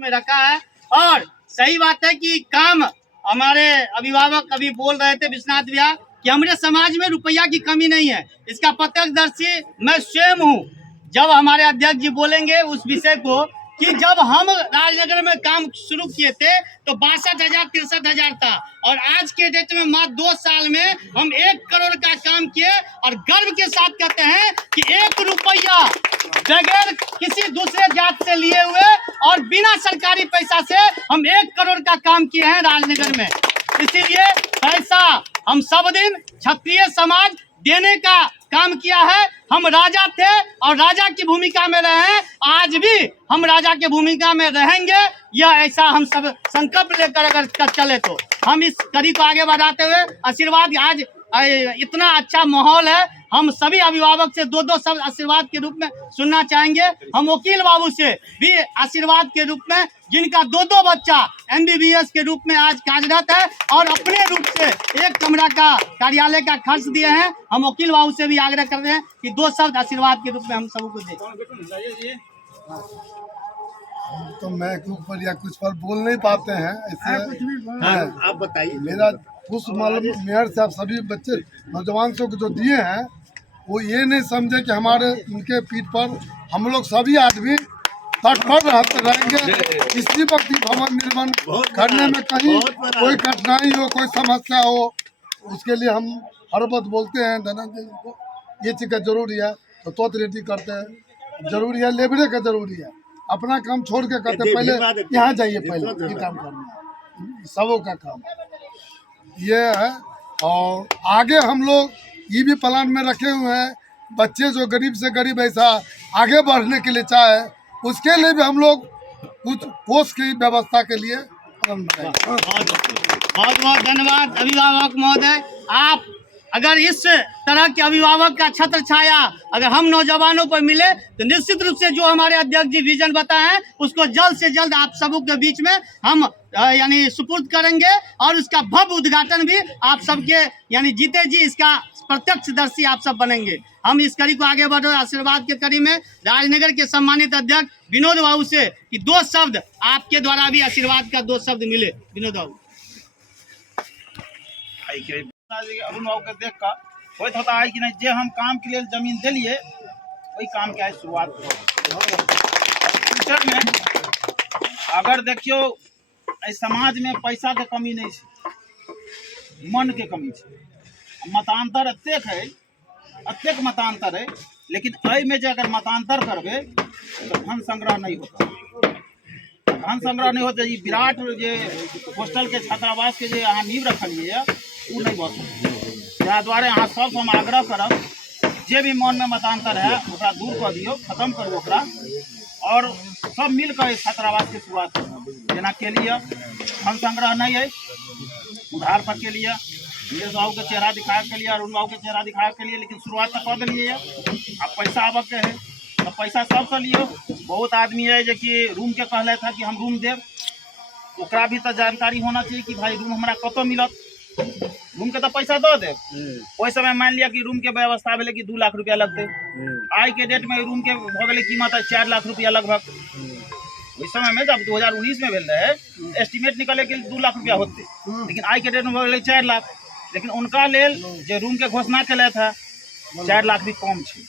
में रखा है। और सही बात है कि काम हमारे अभिभावक अभी बोल रहे थे विश्वनाथ भैया कि हमारे समाज में रुपया की कमी नहीं है, इसका प्रत्यक्षदर्शी मैं स्वयं हूँ। जब हमारे अध्यक्ष जी बोलेंगे उस विषय को कि जब हम राजनगर में काम शुरू किए थे तो 62,000 63,000 था, और आज के डेट में मात्र 2 साल में हम 1 करोड़ का काम किए। और गर्व के साथ कहते हैं कि 1 रुपया बगैर किसी दूसरे जात से लिए हुए और बिना सरकारी पैसा से हम 1 करोड़ का काम किए हैं राजनगर में। इसीलिए पैसा हम सब दिन क्षत्रिय समाज देने का काम किया है। हम राजा थे और राजा की भूमिका में रहे हैं, आज भी हम राजा की भूमिका में रहेंगे। यह ऐसा हम सब संकल्प लेकर अगर चले तो हम इस कड़ी को आगे बढ़ाते हुए आशीर्वाद, आज इतना अच्छा माहौल है, हम सभी अभिभावक से 2-2 शब्द आशीर्वाद के रूप में सुनना चाहेंगे। हम वकील बाबू से भी आशीर्वाद के रूप में, जिनका 2-2 बच्चा MBBS के रूप में आज कार्यरत है और अपने रूप से 1 कमरा का कार्यालय का खर्च दिए हैं, हम वकील बाबू से भी आग्रह करते हैं कि 2 शब्द आशीर्वाद के रूप में हम सबको दें। तो मैं के ऊपर या कुछ पर बोल नहीं पाते हैं, इससे आप बताइए। मेरा उस मालूम मेयर साहब सभी बच्चे नौजवान को जो दिए हैं वो ये नहीं समझे कि हमारे उनके पीठ पर हम लोग सभी आदमी तत्पर रहेंगे। किसी वक्त भवन निर्माण करने में कहीं कोई कठिनाई हो, कोई समस्या हो, उसके लिए हम हर वक्त बोलते हैं धनंजय जी को ये चीज़ का जरूरी है तो तुरंत रेडी करते हैं। जरूरी है लेबरे का, जरूरी है अपना काम छोड़ के करते, पहले यहाँ जाइए, पहले ये काम करना सबों का काम ये है। और आगे हम लोग ये भी प्लान में रखे हुए हैं, बच्चे जो गरीब से गरीब ऐसा आगे बढ़ने के लिए चाहे उसके लिए भी हम लोग कुछ कोष की व्यवस्था के लिए बहुत बहुत धन्यवाद अभिभावक महोदय। आप अगर इस तरह के अभिभावक का छत्र छाया अगर हम नौजवानों पर मिले तो निश्चित रूप से जो हमारे अध्यक्ष जी विजन बताए हैं उसको जल्द से जल्द आप सबों के बीच में हम यानी सुपुर्द करेंगे, और उसका भव्य उद्घाटन भी आप सबके यानी जीते जी इसका प्रत्यक्षदर्शी आप सब बनेंगे। हम इस कड़ी को आगे बढ़ रहे आशीर्वाद के कड़ी में राजनगर के सम्मानित अध्यक्ष विनोद बाबू से कि 2 शब्द आपके द्वारा भी आशीर्वाद का 2 शब्द मिले। विनोद बाबू। अरुण बाबू के देख कर होता होता है कि नहीं जे हम काम के लिए जमीन दिलिए वही काम के शुरुआत फ्यूचर में अगर देखियो समाज में पैसा के कमी नहीं है, मन के कमी है। मतांतर अत्यक मतांतर है, लेकिन एहि में जो अगर मतांतर करबे तो धन संग्रह नहीं होता। धन संग्रह नहीं होता। ये विराट जे हॉस्टल के छात्रावास के जे अहाँ नींव रखलिए वो नहीं बच सकते। ताहि दुआरे अहाँ सबसे हम आग्रह करब जे भी मन में मतांतर है ओकरा दूर कर दियो, खत्म करू ओकरा, और सब मिलकर छात्रावास की शुरुआत करू। जेना के लिए धन संग्रह नहीं है, उधार पर के लिए नीरज बाबू के चेहरा दिखाए के लिए, अरुण बाबू के चेहरा दिखाए के लिए, लेकिन शुरुआत तक कर दिलिए। अब पैसा आबक के है तो पैसा सबसे लियो। बहुत आदमी है जो कि रूम के कहले था कि हम रूम देव, ओकरा भी तो जानकारी होना चाहिए कि भाई रूम हमारा कतो मिलत, रूम के तो पैसा दो दे। वही समय मान लिया कि रूम के व्यवस्था भेले कि 2 लाख रुपया लगते, आज के डेट में रूम के भ गेले कीमत है 4 लाख रुपया लगभग। उस समय में जब 2019 में भेल रहे एस्टिमेट निकले कि 2 लाख रुपया होते, लेकिन आज के डेट में भ गेले 4 लाख। लेकिन उनका लेल जो रूम के घोषणा कले था 4 लाख भी कम है,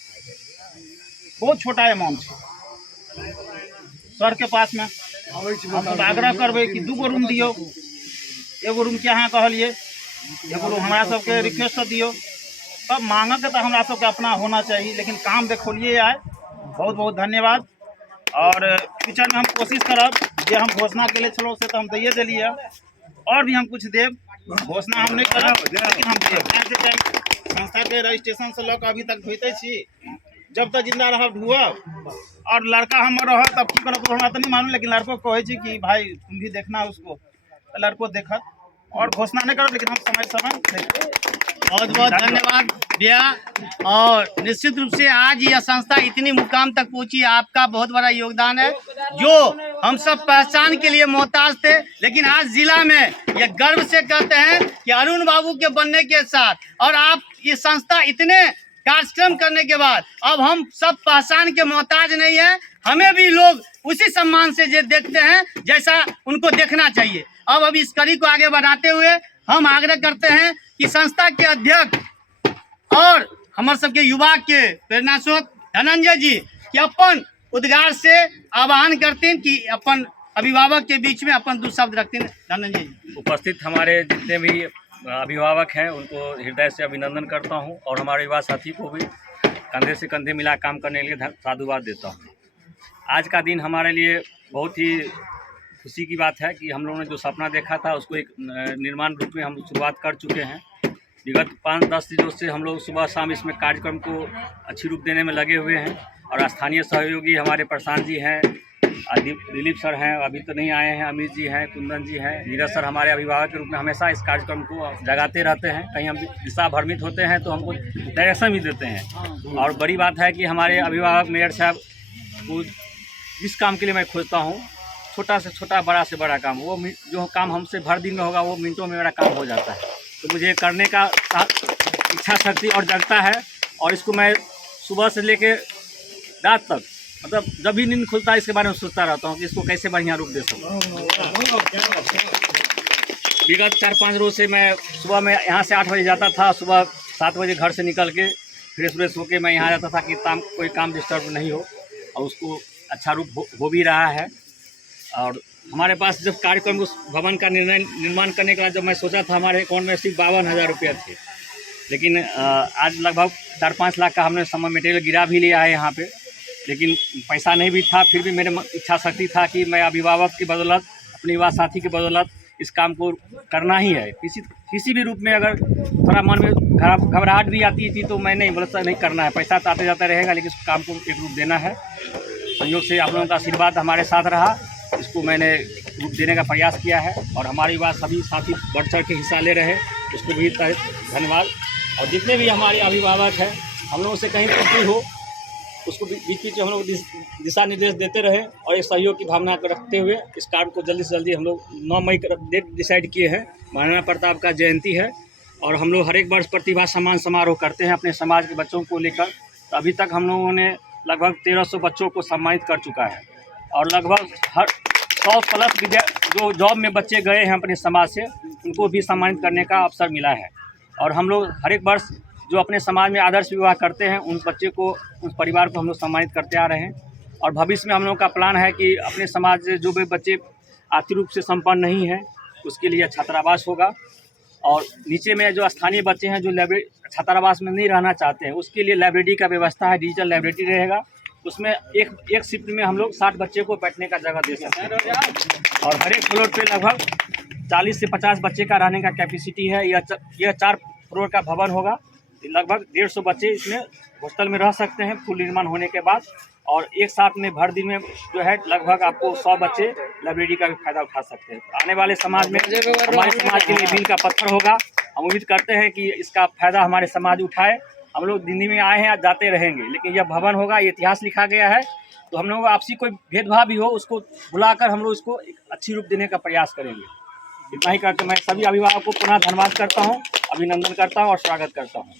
बहुत छोटा अमाउंट है। सर के पास में हम आग्रह करबे कि 2 गो रूम दियो। एगो रूम के अहाँ कहलिए, एगो रूम हमारा सबके रिक्वेस्ट दियो। तब मांगक तो हमारा सबके अपना होना चाहिए, लेकिन काम देखोलिए आए। बहुत बहुत धन्यवाद। और फ्यूचर में हम कोशिश करब जे हम घोषणा के लिए छो से तो हम दैए दिलिए, और भी हम कुछ देव। घोषणा हम नहीं करब लेकिन हम देव। संस्था के रजिस्ट्रेशन से लऽ अभी तक ढोते छी, जब तक जिंदा रह ढुअब। और लड़का हम रह तब की करब हमरा तो नहीं मालूम, लेकिन लड़को कहे छी कि भाई तुम भी देखना उसको, तो लड़को देखत। और घोषणा नहीं करब लेकिन हम समय बहुत बहुत धन्यवाद भैया। और निश्चित रूप से आज यह संस्था इतनी मुकाम तक पहुंची, आपका बहुत बड़ा योगदान है, जो हम सब पहचान के लिए मोहताज थे। लेकिन आज जिला में यह गर्व से कहते हैं कि अरुण बाबू के बनने के साथ और आप ये संस्था इतने कार्यक्रम करने के बाद अब हम सब पहचान के मोहताज नहीं है, हमें भी लोग उसी सम्मान से जे देखते हैं जैसा उनको देखना चाहिए। अब इस कड़ी को आगे बढ़ाते हुए हम आग्रह करते हैं कि संस्था के अध्यक्ष और हमारे सबके युवा के प्रेरणा स्रोत धनंजय जी कि अपन उद्गार से आह्वान करते हैं कि अपन अभिभावक के बीच में अपन दो शब्द रखते हैं। धनंजय जी। उपस्थित हमारे जितने भी अभिभावक हैं उनको हृदय से अभिनंदन करता हूं और हमारे युवा साथी को भी कंधे से कंधे मिला काम करने के लिए साधुवाद देता हूं। आज का दिन हमारे लिए बहुत ही खुशी की बात है कि हम लोगों ने जो सपना देखा था उसको एक निर्माण रूप में हम शुरुआत कर चुके हैं। विगत 5-10 दिनों से हम लोग सुबह शाम इसमें कार्यक्रम को अच्छी रूप देने में लगे हुए हैं और स्थानीय सहयोगी हमारे प्रशांत जी हैं, दिलीप सर हैं, अभी तो नहीं आए हैं, अमित जी हैं, कुंदन जी हैं, नीरज सर हमारे अभिभावक के रूप में हमेशा इस कार्यक्रम को जगाते रहते हैं। कहीं हम दिशा भ्रमित होते हैं तो हमको डायरेक्शन भी देते हैं। और बड़ी बात है कि हमारे अभिभावक मेयर साहब को जिस काम के लिए मैं खोजता हूँ, छोटा से छोटा बड़ा से बड़ा काम, वो जो काम हमसे भर दिन में होगा वो मिनटों में मेरा काम हो जाता है। तो मुझे करने का इच्छा शक्ति और जगता है और इसको मैं सुबह से लेकर रात तक मतलब जब भी नींद खुलता है इसके बारे में सोचता रहता हूँ कि इसको कैसे बढ़िया रूप दे सकूँ। विगत 4-5 रोज से मैं सुबह में यहाँ से 8 बजे जाता था, सुबह 7 बजे घर से निकल के फ्रेश व्रेश होकर मैं यहाँ जाता था कि कोई काम डिस्टर्ब नहीं हो और उसको अच्छा रूप हो भी रहा है। और हमारे पास जब कार्यक्रम उस भवन का निर्माण करने के बाद जब मैं सोचा था हमारे अकाउंट में सिर्फ 52,000 रुपये थे, लेकिन आज लगभग 4-5 लाख का हमने सामान मटेरियल गिरा भी लिया है यहाँ पे। लेकिन पैसा नहीं भी था, फिर भी मेरे इच्छा शक्ति था कि मैं अभिभावक की बदौलत, अपने युवा साथी की बदौलत इस काम को करना ही है। किसी भी रूप में अगर थोड़ा मन में घबराहट भी आती थी तो मैं नहीं बोलता नहीं करना है, पैसा तो आते जाता रहेगा लेकिन इस काम को एक रूप देना है। संयोग से आप लोगों का आशीर्वाद हमारे साथ रहा, इसको मैंने रूप देने का प्रयास किया है और हमारे युवा सभी साथी बढ़ चढ़ के हिस्सा ले रहे, उसको भी धन्यवाद। और जितने भी हमारे अभिभावक हैं हम लोगों से कहीं त्रुटि हो उसको बीच बीच हम लोग दिशा निर्देश देते रहे और एक सहयोग की भावना को रखते हुए इस कार्य को जल्दी से जल्दी हम लोग 9 मई का डेट डिसाइड किए हैं। महाराणा प्रताप का जयंती है और हम लोग हर एक वर्ष प्रतिभा सम्मान समारोह करते हैं अपने समाज के बच्चों को लेकर। तो अभी तक हम लोगों ने लगभग 1300 बच्चों को सम्मानित कर चुका है और लगभग हर 100+ जो जॉब में बच्चे गए हैं अपने समाज से उनको भी सम्मानित करने का अवसर मिला है। और हम लोग हर एक वर्ष जो अपने समाज में आदर्श विवाह करते हैं उन बच्चे को, उस परिवार को हम लोग सम्मानित करते आ रहे हैं। और भविष्य में हम लोगों का प्लान है कि अपने समाज से जो भी बच्चे आर्थिक रूप से संपन्न नहीं हैं उसके लिए छात्रावास होगा और नीचे में जो स्थानीय बच्चे हैं जो छात्रावास में नहीं रहना चाहते हैं उसके लिए लाइब्रेरी का व्यवस्था है, डिजिटल लाइब्रेरी रहेगा। उसमें एक शिफ्ट में हम लोग 60 बच्चे को बैठने का जगह दे सकते हैं और हर एक फ्लोर पे लगभग 40 से 50 बच्चे का रहने का कैपेसिटी है। यह 4 फ्लोर का भवन होगा, लगभग 150 बच्चे इसमें हॉस्टल में रह सकते हैं फुल निर्माण होने के बाद। और एक साथ में भर दिन में जो है लगभग आपको 100 बच्चे लाइब्रेरी का भी फायदा उठा सकते हैं। आने वाले समाज में हमारे समाज के लिए मील का पत्थर होगा। हम उम्मीद करते हैं कि इसका फायदा हमारे समाज उठाए। हम लोग दिल्ली में आए हैं, जाते रहेंगे, लेकिन यह भवन होगा, ये इतिहास लिखा गया है। तो हम लोग आपसी कोई भेदभाव भी हो उसको बुलाकर हम लोग इसको एक अच्छी रूप देने का प्रयास करेंगे। इतना ही करके मैं सभी अभिभावकों को पुनः धन्यवाद करता हूँ, अभिनंदन करता हूँ और स्वागत करता हूँ।